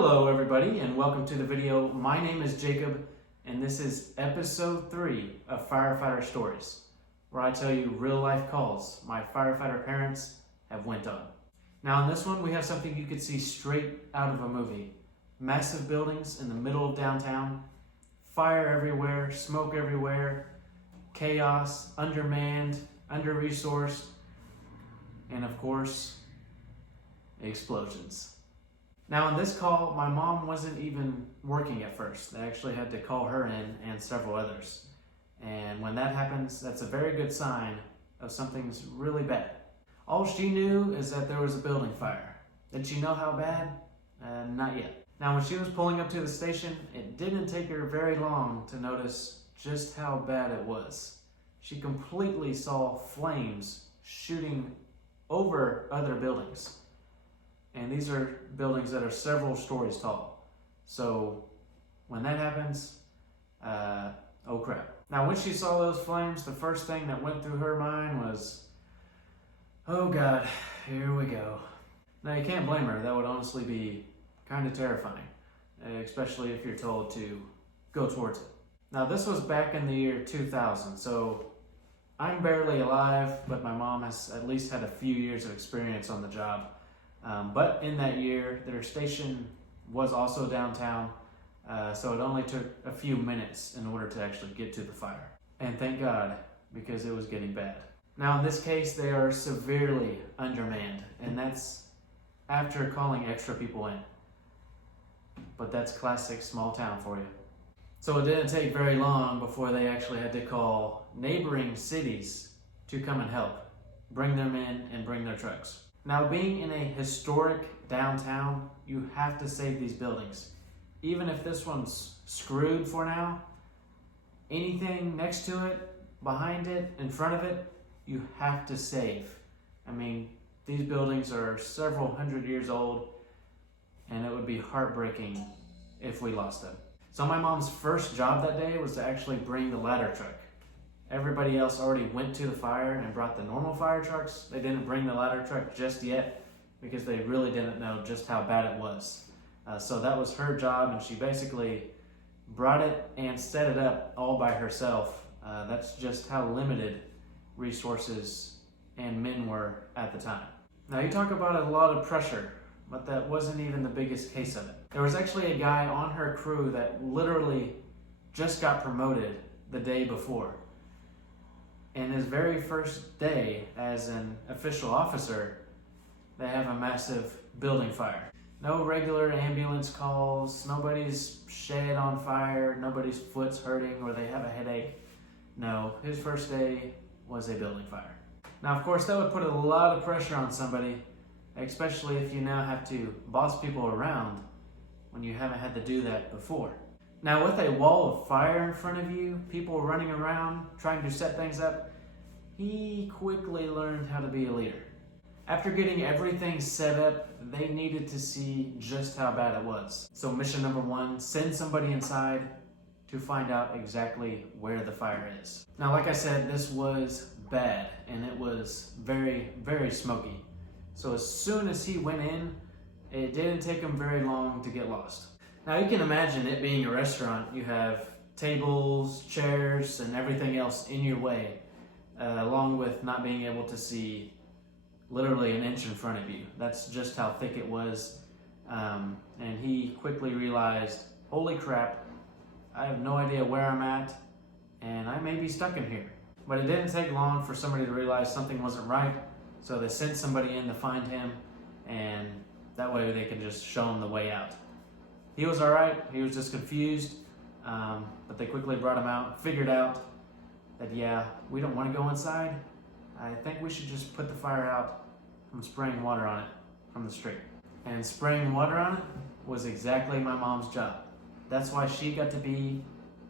Hello everybody and welcome to the video. My name is Jacob and this is episode 3 of Firefighter Stories, where I tell you real life calls my firefighter parents have went on. Now in this one we have something you could see straight out of a movie. Massive buildings in the middle of downtown, fire everywhere, smoke everywhere, chaos, undermanned, under-resourced, and of course, explosions. Now in this call, my mom wasn't even working at first. They actually had to call her in and several others. And when that happens, that's a very good sign of something's really bad. All she knew is that there was a building fire. Did she know how bad? Not yet. Now when she was pulling up to the station, it didn't take her very long to notice just how bad it was. She completely saw flames shooting over other buildings. And these are buildings that are several stories tall. So when that happens, oh crap. Now when she saw those flames, the first thing that went through her mind was, oh God, here we go. Now you can't blame her. That would honestly be kind of terrifying, especially if you're told to go towards it. Now this was back in the year 2000, so I'm barely alive, but my mom has at least had a few years of experience on the job. But in that year, their station was also downtown, so it only took a few minutes in order to actually get to the fire. And thank God, because it was getting bad. Now in this case, they are severely undermanned, and that's after calling extra people in. But that's classic small town for you. So it didn't take very long before they actually had to call neighboring cities to come and help, bring them in and bring their trucks. Now, being in a historic downtown, you have to save these buildings. Even if this one's screwed for now, anything next to it, behind it, in front of it, you have to save. I mean, these buildings are several hundred years old, and it would be heartbreaking if we lost them. So my mom's first job that day was to actually bring the ladder truck. Everybody else already went to the fire and brought the normal fire trucks. They didn't bring the ladder truck just yet because they really didn't know just how bad it was. So that was her job, and she basically brought it and set it up all by herself. That's just how limited resources and men were at the time. Now you talk about a lot of pressure, but that wasn't even the biggest case of it. There was actually a guy on her crew that literally just got promoted the day before. And his very first day as an official officer, they have a massive building fire. No regular ambulance calls, nobody's shed on fire, nobody's foot's hurting or they have a headache. No, his first day was a building fire. Now, of course, that would put a lot of pressure on somebody, especially if you now have to boss people around when you haven't had to do that before. Now with a wall of fire in front of you, people running around trying to set things up, he quickly learned how to be a leader. After getting everything set up, they needed to see just how bad it was. So mission number 1, send somebody inside to find out exactly where the fire is. Now like I said, this was bad and it was very, very smoky. So as soon as he went in, it didn't take him very long to get lost. Now you can imagine it being a restaurant. You have tables, chairs, and everything else in your way, along with not being able to see literally an inch in front of you. That's just how thick it was. And he quickly realized, holy crap, I have no idea where I'm at, and I may be stuck in here. But it didn't take long for somebody to realize something wasn't right, so they sent somebody in to find him, and that way they could just show him the way out. He was all right, he was just confused, but they quickly brought him out, figured out that, yeah, we don't want to go inside. I think we should just put the fire out from spraying water on it from the street. And spraying water on it was exactly my mom's job. That's why she got to be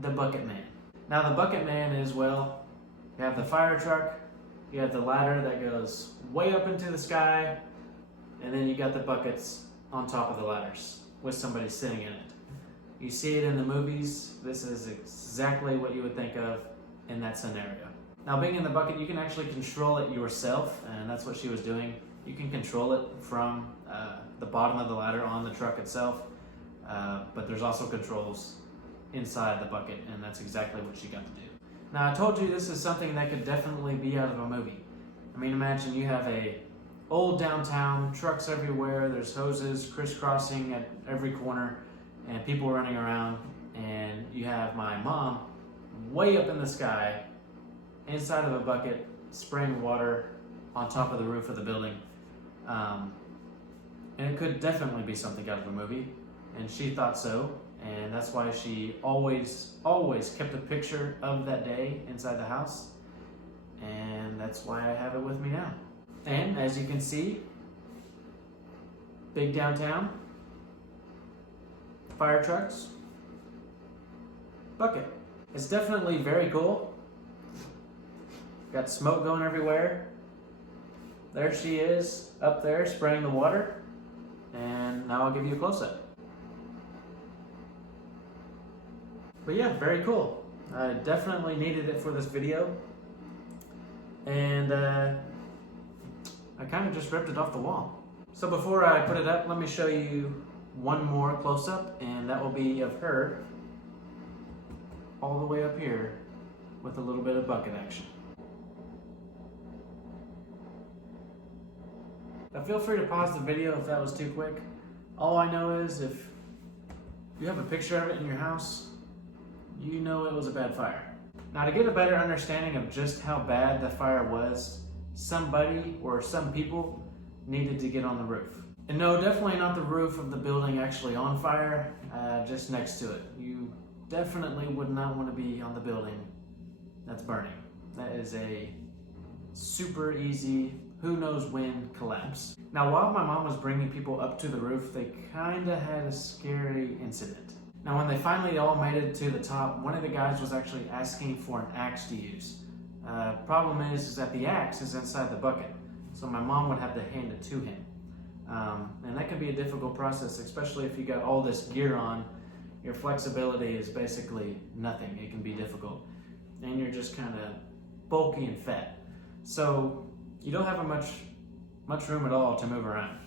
the bucket man. Now the bucket man is, well, you have the fire truck, you have the ladder that goes way up into the sky, and then you got the buckets on top of the ladders with somebody sitting in it. You see it in the movies. This is exactly what you would think of in that scenario. Now being in the bucket, you can actually control it yourself, and that's what she was doing. You can control it from the bottom of the ladder on the truck itself. but there's also controls inside the bucket, and that's exactly what she got to do. Now, I told you this is something that could definitely be out of a movie. I mean, imagine you have a old downtown, trucks everywhere, there's hoses crisscrossing at every corner, and people running around, and you have my mom way up in the sky, inside of a bucket, spraying water on top of the roof of the building. And it could definitely be something out of a movie, and she thought so, and that's why she always kept a picture of that day inside the house, and that's why I have it with me now. And as you can see, big downtown, fire trucks, bucket. It's definitely very cool. Got smoke going everywhere. There she is up there spraying the water. And now I'll give you a close-up. But yeah, very cool. I definitely needed it for this video. And I kind of just ripped it off the wall. So before I put it up, let me show you one more close-up, and that will be of her all the way up here with a little bit of bucket action. Now feel free to pause the video if that was too quick. All I know is if you have a picture of it in your house, you know it was a bad fire. Now, to get a better understanding of just how bad the fire was, somebody or some people needed to get on the roof. And no, definitely not the roof of the building actually on fire, just next to it. You definitely would not want to be on the building that's burning. That is a super easy, who knows when collapse. Now, while my mom was bringing people up to the roof, they kinda had a scary incident. Now, when they finally all made it to the top, one of the guys was actually asking for an axe to use. Problem is that the axe is inside the bucket, so my mom would have to hand it to him. And that can be a difficult process, especially if you got all this gear on. Your flexibility is basically nothing. It can be difficult. And you're just kind of bulky and fat. So you don't have much room at all to move around.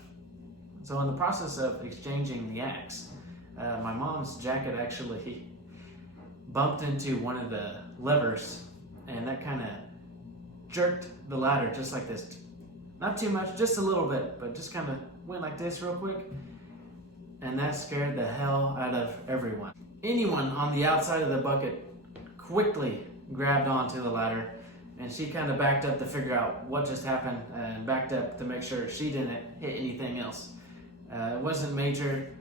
So in the process of exchanging the axe, my mom's jacket actually bumped into one of the levers, and that kind of jerked the ladder just like this. Not too much, just a little bit, but just kind of went like this real quick, and that scared the hell out of everyone. Anyone on the outside of the bucket quickly grabbed onto the ladder, and she kind of backed up to figure out what just happened, and backed up to make sure she didn't hit anything else. It wasn't major,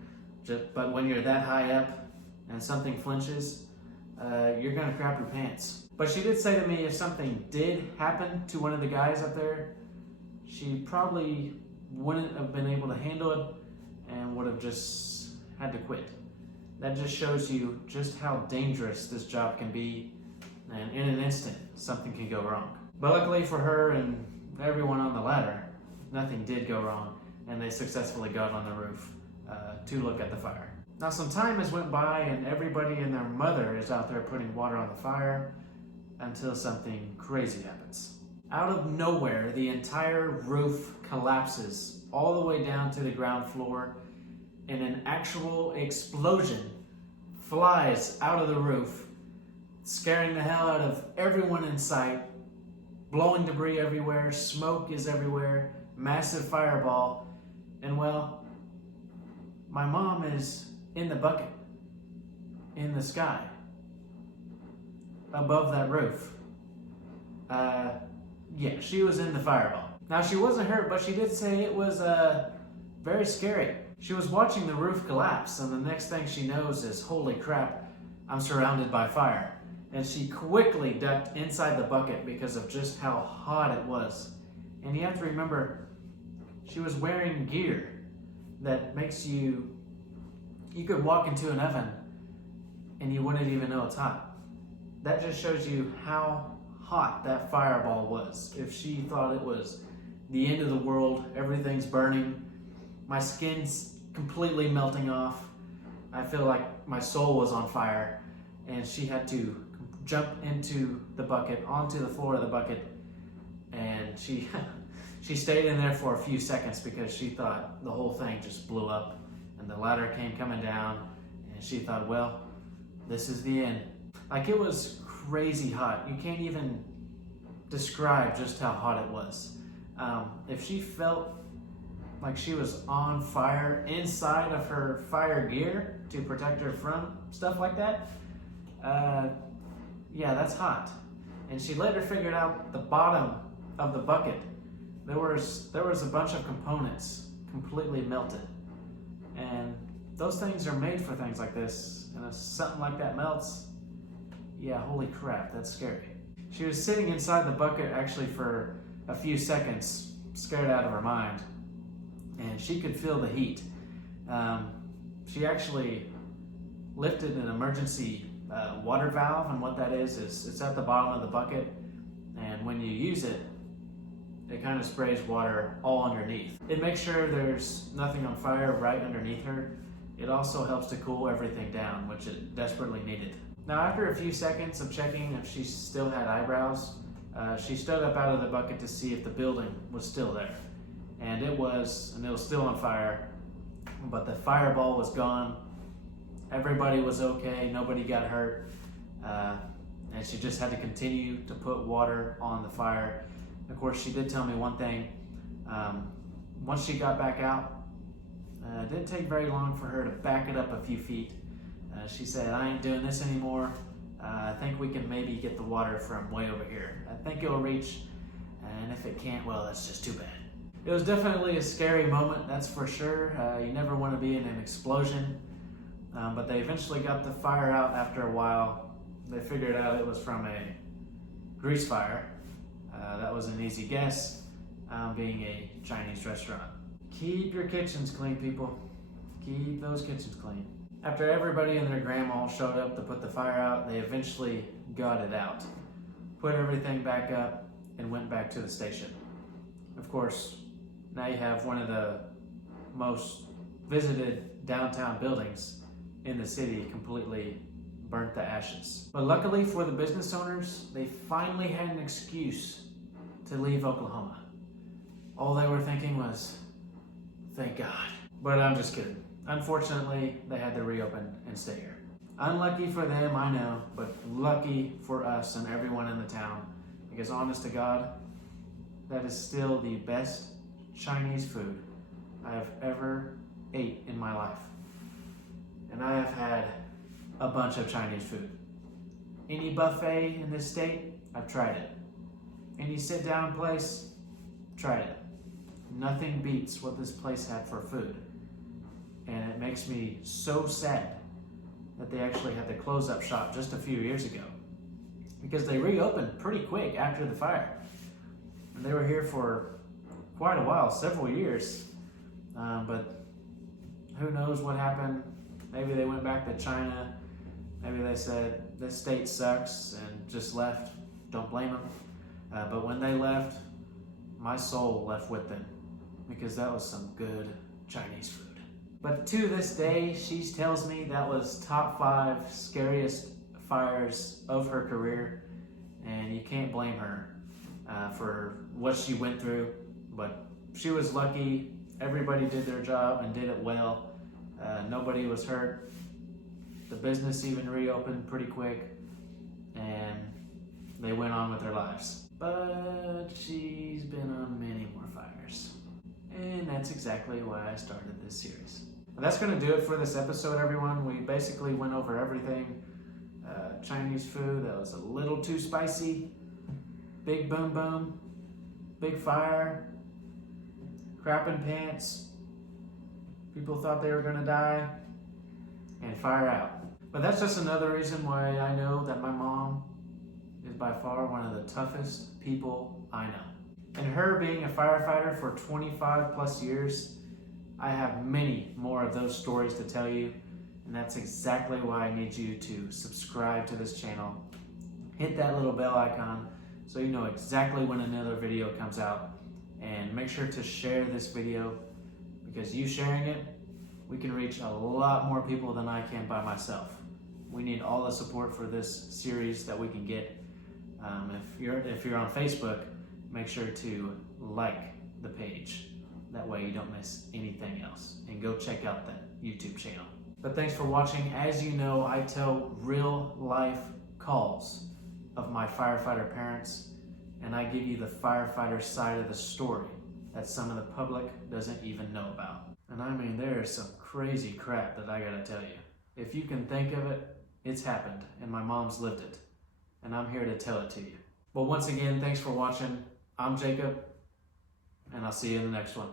but when you're that high up and something flinches, you're gonna crap your pants. But she did say to me if something did happen to one of the guys up there, she probably wouldn't have been able to handle it and would have just had to quit. That just shows you just how dangerous this job can be, and in an instant, something can go wrong. But luckily for her and everyone on the ladder, nothing did go wrong, and they successfully got on the roof to look at the fire. Now, some time has went by, and everybody and their mother is out there putting water on the fire until something crazy happens. Out of nowhere, the entire roof collapses all the way down to the ground floor, and an actual explosion flies out of the roof, scaring the hell out of everyone in sight, blowing debris everywhere, smoke is everywhere, massive fireball, and well, my mom is in the bucket, in the sky, above that roof. Yeah, she was in the fireball. Now, she wasn't hurt, but she did say it was very scary. She was watching the roof collapse, and the next thing she knows is, holy crap, I'm surrounded by fire. And she quickly ducked inside the bucket because of just how hot it was. And you have to remember, she was wearing gear that makes you could walk into an oven and you wouldn't even know it's hot. That just shows you how hot that fireball was. If she thought it was the end of the world, everything's burning, my skin's completely melting off, I feel like my soul was on fire, and she had to jump into the bucket, onto the floor of the bucket, and she stayed in there for a few seconds because she thought the whole thing just blew up and the ladder came coming down, and she thought, well, this is the end. Like, it was crazy hot. You can't even describe just how hot it was. If she felt like she was on fire inside of her fire gear to protect her from stuff like that, yeah, that's hot. And she later figured out the bottom of the bucket, there was a bunch of components completely melted. And those things are made for things like this, and if something like that melts, yeah, holy crap, that's scary. She was sitting inside the bucket actually for a few seconds, scared out of her mind, and she could feel the heat. She actually lifted an emergency water valve, and what that is it's at the bottom of the bucket, and when you use it, it kind of sprays water all underneath. It makes sure there's nothing on fire right underneath her. It also helps to cool everything down, which it desperately needed. Now, after a few seconds of checking if she still had eyebrows, she stood up out of the bucket to see if the building was still there. And it was still on fire, but the fireball was gone. Everybody was okay, nobody got hurt, and she just had to continue to put water on the fire. Of course, she did tell me one thing. Once she got back out, it didn't take very long for her to back it up a few feet. She said, I ain't doing this anymore. I think we can maybe get the water from way over here. I think it'll reach, and if it can't, well, that's just too bad. It was definitely a scary moment, that's for sure. You never want to be in an explosion, but they eventually got the fire out after a while. They figured out it was from a grease fire. That was an easy guess, being a Chinese restaurant. Keep your kitchens clean, people. Keep those kitchens clean. After everybody and their grandma showed up to put the fire out, they eventually got it out, put everything back up, and went back to the station. Of course, now you have one of the most visited downtown buildings in the city completely burnt to ashes. But luckily for the business owners, they finally had an excuse to leave Oklahoma. All they were thinking was, thank God. But I'm just kidding. Unfortunately, they had to reopen and stay here. Unlucky for them, I know, but lucky for us and everyone in the town, because honest to God, that is still the best Chinese food I have ever ate in my life. And I have had a bunch of Chinese food. Any buffet in this state, I've tried it. Any sit-down place, tried it. Nothing beats what this place had for food. And it makes me so sad that they actually had to close up shop just a few years ago, because they reopened pretty quick after the fire. And they were here for quite a while, several years. But who knows what happened? Maybe they went back to China. Maybe they said, this state sucks, and just left. Don't blame them. But when they left, my soul left with them, because that was some good Chinese food. But to this day, she tells me that was top 5 scariest fires of her career, and you can't blame her for what she went through. But she was lucky. Everybody did their job and did it well. Nobody was hurt. The business even reopened pretty quick, and they went on with their lives. But she's been on many more fires, and that's exactly why I started this series. But that's going to do it for this episode, everyone. We basically went over everything. Chinese food that was a little too spicy, big boom boom, big fire, crapping pants, people thought they were going to die, and fire out. But that's just another reason why I know that my mom is by far one of the toughest people I know. And her being a firefighter for 25 plus years, I have many more of those stories to tell you, and that's exactly why I need you to subscribe to this channel. Hit that little bell icon so you know exactly when another video comes out, and make sure to share this video, because you sharing it, we can reach a lot more people than I can by myself. We need all the support for this series that we can get. If you're on Facebook, make sure to like the page. That way you don't miss anything else. And go check out that YouTube channel. But thanks for watching. As you know, I tell real life calls of my firefighter parents, and I give you the firefighter side of the story that some of the public doesn't even know about. And I mean, there is some crazy crap that I gotta tell you. If you can think of it, it's happened, and my mom's lived it, and I'm here to tell it to you. Well, once again, thanks for watching. I'm Jacob, and I'll see you in the next one.